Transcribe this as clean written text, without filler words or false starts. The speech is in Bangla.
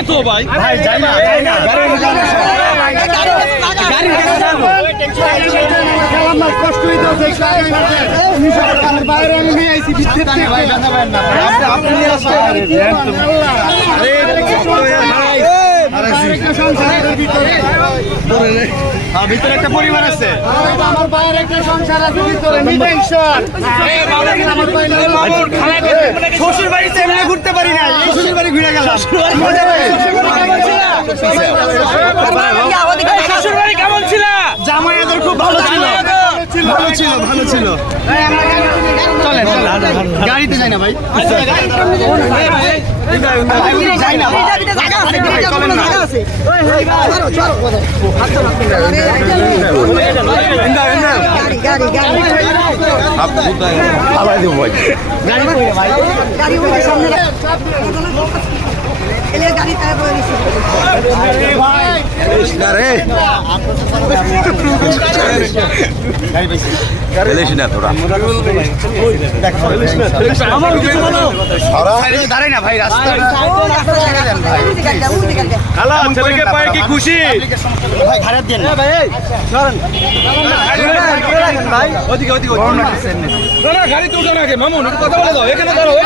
যাবে তো ভাই। ভাই যাই না কষ্ট বাইরে আমি নিয়ে আইছি ভিতরে একটা পরিবার আছে, আমার বাইরে একটা সংসার আছে, শ্বশুর বাড়িতে এমনি ঘুরতে পারি না, শ্বশুর বাড়ি ঘুরে গেলাম। শ্বশুর বাড়ি কেমন ছিল? জামাইদের খুব ভালো ছিল, ভালো ছিল। চলেন গাড়িতে যাই না ভাই, যাই না দাঁড়াই না ভাই, রাস্তা ছেলেকে পায়ে কি খুশি? ভাই খারাপ দেন না ভাই, গাড়ি তো উঠে রাখে মামুন, কথা বলে দাও, এখানে দাঁড়াও।